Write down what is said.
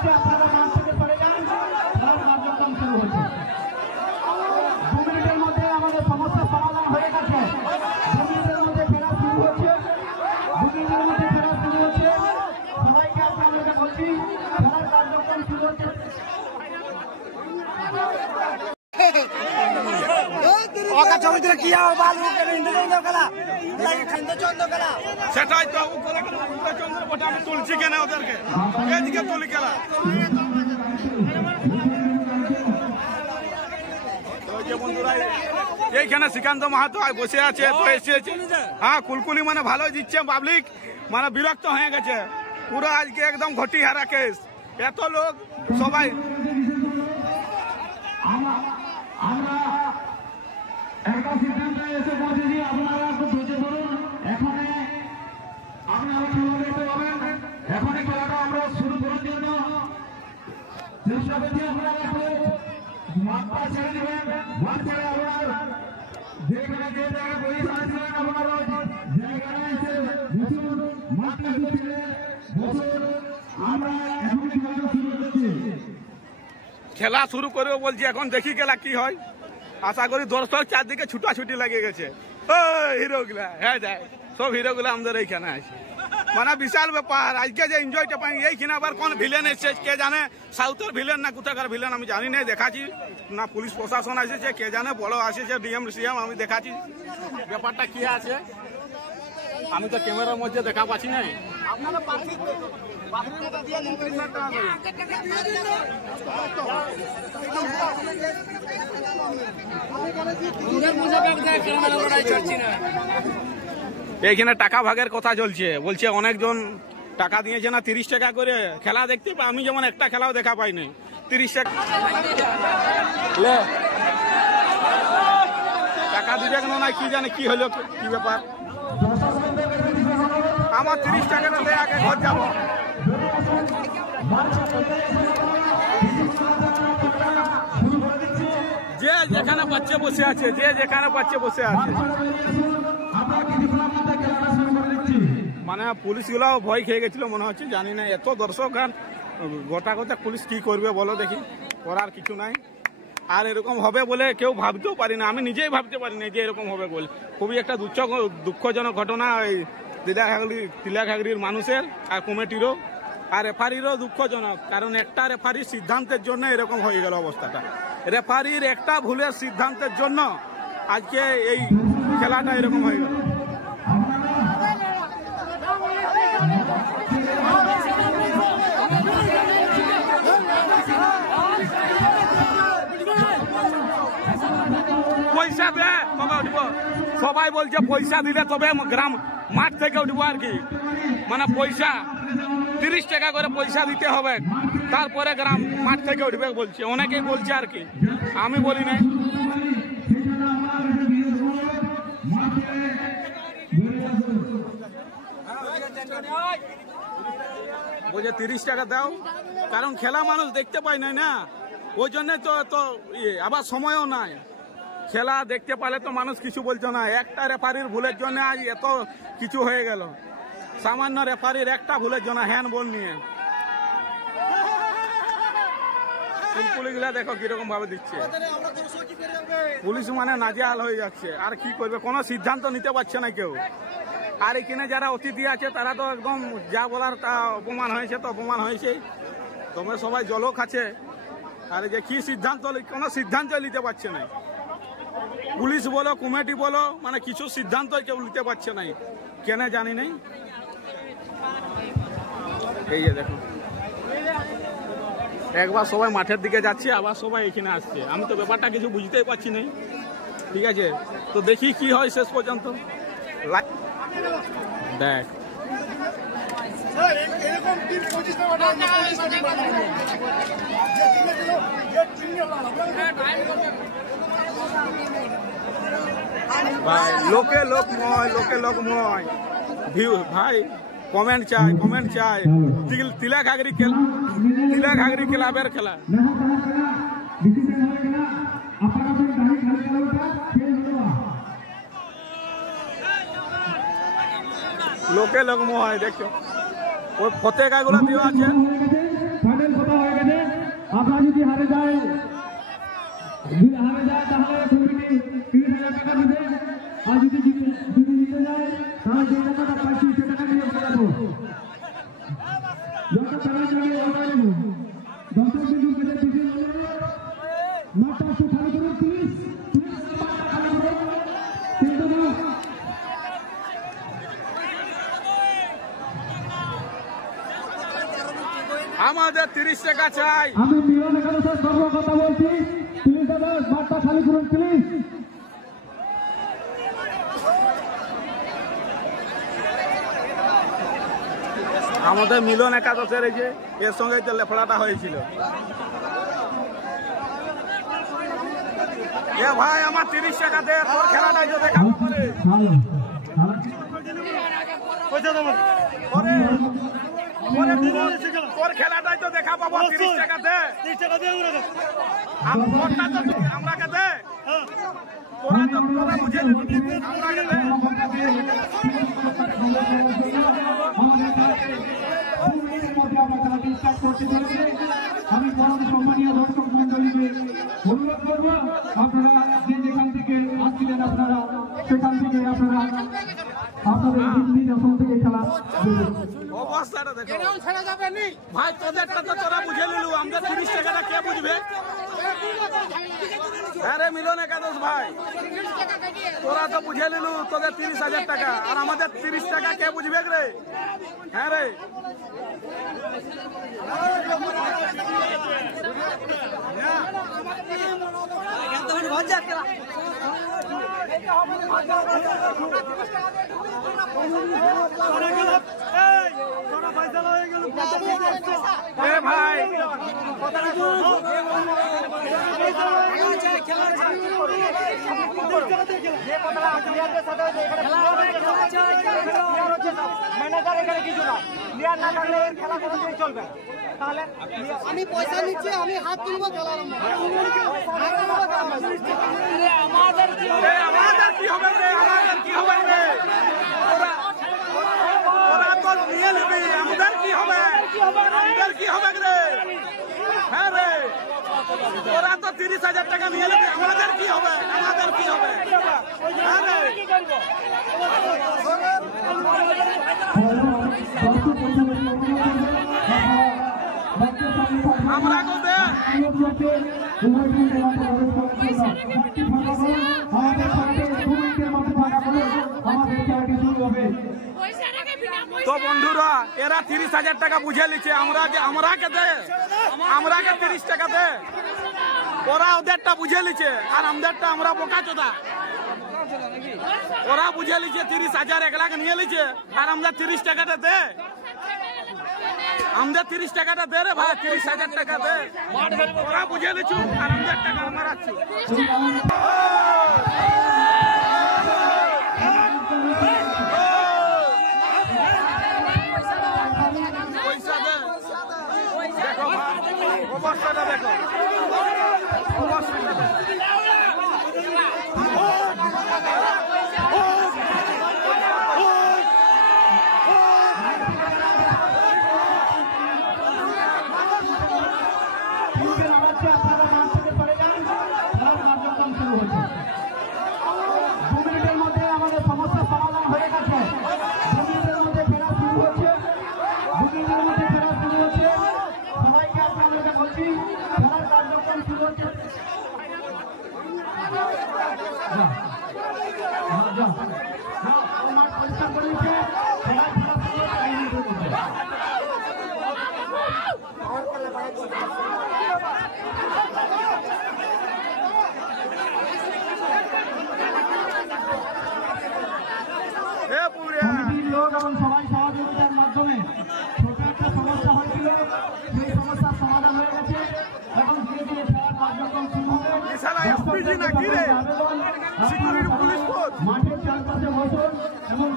হচ্ছে আপনারা মাঠ থেকে সরে যান, খেলার কার্যক্রম শুরু হচ্ছে। 2 মিনিটের মধ্যে আমাদের সমস্যার সমাধান হয়ে গেছে। 2 মিনিটের মধ্যে খেলা শুরু হচ্ছে। 2 মিনিটের মধ্যে খেলা শুরু হচ্ছে। সবাইকে আপনাদেরকে বলছি খেলার কার্যক্রম শুরু হচ্ছে। সেটাই তো আমি তুলছি কেন ওদেরকে, এদিকে তুলি খেলা। বন্ধুরা এইখানে শ্রীকান্ত মাহাতো বসে আছে, তো এসেছে। হ্যাঁ, কুলকুলি মানে ভালো দিচ্ছে, পাবলিক মানে বিরক্ত হয়ে গেছে পুরো। আজকে একদম ঘটি হারা কেস, এত লোক সবাই। একটা সিদ্ধান্তে এসে পৌঁছেছি, আপনারা একটু ধৈর্য ধরুন। এখানে আপনারা খেলা দেখতে পাবেন। এখনই খেলাটা আমরা শুরু করার জন্য চেষ্টা করছি। আপনারা একটু মাঠটা ছেড়ে দেবেন। মাঠ ছেড়ে আপনারা যেখানে যে জায়গায় বসে আছেন আপনারা জায়গাটা এসে বসুন। মাঠটা একটু ছেড়ে বসুন। আমরা এখনই খেলাটা শুরু করছি। খেলা শুরু করবো বলছি, এখন দেখি খেলা কি হয়। আশা করি দর্শক চারদিকে ছুটাছুটি লেগে গেছে। হিরো গুলা, হ্যাঁ যায় সব হিরো গুলা আমাদের এইখানে আছে। মানে বিশাল ব্যাপার আজকে যে এনজয়টা পাই। এইখানে আবার কোন ভিলেন এসেছে কে জানে, সাউথের ভিলেন না কোথাকার ভিলেন আমি জানি না। দেখাচ্ছি না পুলিশ প্রশাসন এসেছে কে জানে, বড় আসেছে ডিএম সিএম। আমি দেখাচ্ছি ব্যাপারটা কি আছে। আমি তো ক্যামেরার মধ্যে দেখা পাচ্ছি না। আপনারা এইখানে টাকা ভাগের কথা চলছে, বলছে অনেকজন টাকা দিয়েছে না 30 টাকা করে খেলা দেখতে। আমি যেমন একটা খেলাও দেখা পাই নাই। 30 টাকা টাকা দিবে কেন না কি জানে কি হলো কি ব্যাপার। আমার 30 টাকা না দেয়, আগে ঘর যাবো। যে যেখানে পাচ্ছে বসে আছে, যে যেখানে পাচ্ছে বসে আছে। মানে পুলিশ গুলাও ভয় খেয়ে গেছিল মনে হচ্ছে, জানি না। এত দর্শক আর গোটা গোটা পুলিশ কি করবে বলো দেখি, করার কিছু নাই। আর এরকম হবে বলে কেউ ভাবতেও পারি না, আমি নিজেই ভাবতে পারি না যে এরকম হবে বলে। খুবই একটা দুঃখজনক ঘটনা এই তিলাঘাগরির মানুষের আর কমিটিরও আর রেফারিরও দুঃখজনক। কারণ একটা রেফারির সিদ্ধান্তের জন্য এরকম হয়ে গেল অবস্থাটা। রেফারির একটা ভুলের সিদ্ধান্তের জন্য আজকে এই খেলাটা এরকম হয়ে গেল। পয়সা দে তবে উঠব, সবাই বলছে পয়সা দিলে তবে গ্রাম মাঠ থেকে উঠবো আর কি। মানে পয়সা 30 টাকা করে পয়সা দিতে হবে, তারপরে গ্রাম মাঠ থেকে উঠবে বলছে, অনেকেই বলছে আর কি, আমি বলি নাই। বলছে 30 টাকা দাও, কারণ খেলা মানুষ দেখতে পাই নাই না, ওই জন্য তো আবার সময়ও নাই। খেলা দেখতে পালে তো মানুষ কিছু বলছে না। একটা রেফারির ভুলের জন্য আজ এত কিছু হয়ে গেল। সামান্য রেফারির একটা ভুলের জন্য হ্যান্ডবল নিয়ে পুলিশগুলা দেখো কিরকম ভাবে দিচ্ছে। পুলিশ মানে নাজেহাল হয়ে যাচ্ছে। আর কি করবে, কোনো সিদ্ধান্ত নিতে পারছে না কেউ। আর এখানে যারা অতিথি আছে তারা তো একদম যা বলার তা অপমান হয়েছে, তো অপমান হয়েছে। তোমরা সবাই জলক আছে। আর যে কি সিদ্ধান্ত, কোনো সিদ্ধান্ত নিতে পারছে না। পুলিশ বলো কমিটি বলো, মানে কিছু সিদ্ধান্ত কেউ নিতে পারছে না, কেন জানি নাই। এই যে দেখো, একবার সবাই মাঠের দিকে যাচ্ছে, আবার সবাই এখানে আসছে। আমি তো ব্যাপারটা কিছু বুঝতেই পারছি না। ঠিক আছে, তো দেখি কি হয় শেষ পর্যন্ত। দেখ ভাই, লোকে লোকময় ভিউ ভাই, কমেন্ট চাই। তিলাঘাগরি ক্লাবের খেলা। লোকে লোকময় দেখো, ওই পতাকা গুলো দেওয়া আছে। আপনারা যদি হারে যায় তাহলে কমিটি 30,000 টাকা দেবে, আর যদি জিতে যায় তাহলে যে টাকাটা পাইছি সে টাকা নিয়ে চলে যাবো। যত টাকা লাগে আমরা নেব। দর্শক বিন্দু পেতে পিছিয়ে মাঠটা একটু খালি করুন প্লিজ। আমাদের 30 টাকা চাই। আমি মিলন একাদশের সর্ব কথা বলছি, প্লিজ দাদা মাঠটা খালি করুন প্লিজ। আমাদের মিলন একাদশের এই যে এর সঙ্গে তো লেফড়াটা হয়েছিল। এ ভাই আমার 30 টাকা দে, তোর খেলাটাই তো দেখাবো পরে। তোর খেলাটাই তো দেখা পাবো 30 টাকা দে। আমরাকে দে, তোরা বুঝে আমরাকে দে। আমি পরম সম্মানীয় দর্শক মন্ডলীকে অনুরোধ করবো, আপনারা যেখান থেকে আসছিলেন আপনারা সেখান থেকে আপনারা আপনাদের নিজ আসন থেকে খেলা অবস্থাটা দেখো ভাই, তোদেরটা তো তোরা বুঝে নিলু, আমাদের 30 টাকাটা কে বুঝবে? আরে মিলন একাদশ ভাই, তোরা তো বুঝে নিলু তোদের 30,000 টাকা, আর আমাদের 30 টাকা কে বুঝবে রে? হ্যাঁ রে, ভাই আমি পয়সা নিচ্ছি, আমি হাত তুলবো খেলা আমাদের কি হবে রে? আমাদের কি হবে রে? ওরা তো নিয়ে নেবে, আমাদের কি হবে? আমাদের কি হবে রে? হ্যাঁ রে, ওরা তো 30,000 টাকা নিয়ে নেবে, আমাদের কি হবে? আমাদের কি হবে? হ্যাঁ রে, আমরা কোথায় তো বন্ধুরা, এরা 30,000 টাকা বুঝে নিচ্ছে, আমরাকে দে, আমরাকে 30 টাকা দে। ওরা ওদেরটা বুঝে নিচ্ছে, আর আমাদেরটা আমরা বোকা চোদা। ওরা বুঝে নিচ্ছে 30,000 1 লাখ নিয়ে নিচ্ছে, আর আমরা 30 টাকাটা দে। আমাদের 30 টাকাটা দে রে ভাই, 30,000 টাকা দে। ওরা বুঝে নিচ্ছু, আর আমাদের টাকা মারাচ্ছু। পয়সা দে, দেখো অবস্থাটা দেখো, অবস্থাটা দেখো। লোক এবং সবাই সহযোগিতার মাধ্যমে ছোট একটা সমস্যা হয়েছিল, সেই সমস্যার সমাধান হয়ে গেছে। এখন ধীরে ধীরে খেলার কার্যক্রম শুরু হবে। মাঠের চারপাশে বসুন এবং